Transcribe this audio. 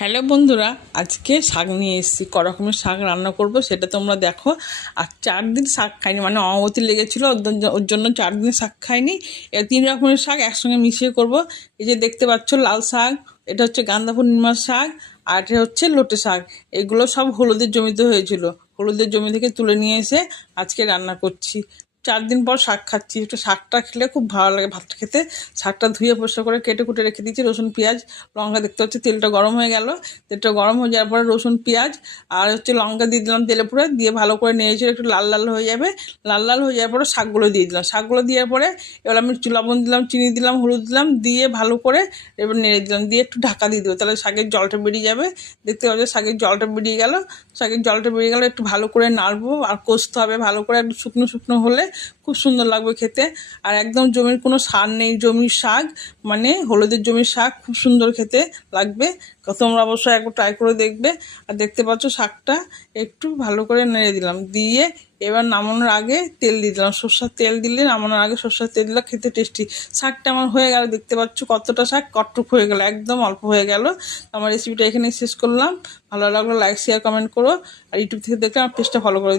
Hello বন্ধুরা, আজকে শাক নিয়ে এসেছি। ক রকমের শাক রান্না করব সেটা তোমরা দেখো। আর 4 দিন শাক খাইনি, মানে অমাবতী লেগেছিলো, ওর জন্য 4 দিন শাক খাইনি। 3 রকমের শাক একসঙ্গে মিশিয়ে করব। এই যে দেখতে পাচ্ছ লাল শাক, এটা হচ্ছে গাঁদা পূর্ণিমার শাক, আর এটা হচ্ছে লোটে শাক। এগুলো সব হলুদের জমিতে হয়েছিল, হলুদের জমি থেকে তুলে নিয়ে এসে আজকে রান্না করছি। 4 দিন পর শাক খাচ্ছি। একটু শাকটা খেলে খুব ভালো লাগে ভাতটা খেতে। শাকটা ধুয়ে পরিষ্কার করে কেটে কুটে রেখে দিয়েছি। রসুন পেঁয়াজ লঙ্কা, দেখতে হচ্ছে তেলটা গরম হয়ে গেল। তেলটা গরম হয়ে যাওয়ার পরে রসুন পেঁয়াজ আর হচ্ছে লঙ্কা দিয়ে দিলাম তেলে, পুরো দিয়ে ভালো করে নিয়েছিল। একটু লাল লাল হয়ে যাবে, লাল লাল হয়ে যাওয়ার পরে শাকগুলো দিয়ে দিলাম। শাকগুলো দেওয়ার পরে এবার আমি লবণ দিলাম, চিনি দিলাম, হলুদ দিলাম, দিয়ে ভালো করে এবার নেড়ে দিলাম, দিয়ে একটু ঢাকা দিয়ে দেবো, তাহলে শাকের জলটা বেরিয়ে যাবে। দেখতে পাচ্ছি শাকের জলটা বেরিয়ে গেল। শাকের জলটা বেরিয়ে গেলে একটু ভালো করে নাড়বো আর কষতে হবে ভালো করে। একটু শুকনো শুকনো হলে খুব সুন্দর লাগবে খেতে। আর একদম জমির কোনো সার নেই, জমির শাক, মানে হলুদের জমির শাক, খুব সুন্দর খেতে লাগবে। তোমরা অবশ্যই একবার ট্রাই করে দেখবে। আর দেখতে পাচ্ছ শাকটা একটু ভালো করে নেড়ে দিলাম, দিয়ে এবার নামানোর আগে তেল দিয়ে দিলাম। সর্ষের তেল দিলে নামানোর আগে সর্ষের তেল দিলে খেতে টেস্টি। শাকটা আমার হয়ে গেল, দেখতে পাচ্ছ কতটা শাক কটটুক হয়ে গেল, একদম অল্প হয়ে গেল। আমার রেসিপিটা এখানে শেষ করলাম। ভালো লাগলো লাইক শেয়ার কমেন্ট করো, আর ইউটিউব থেকে দেখলে আমার পেজটা ফলো করে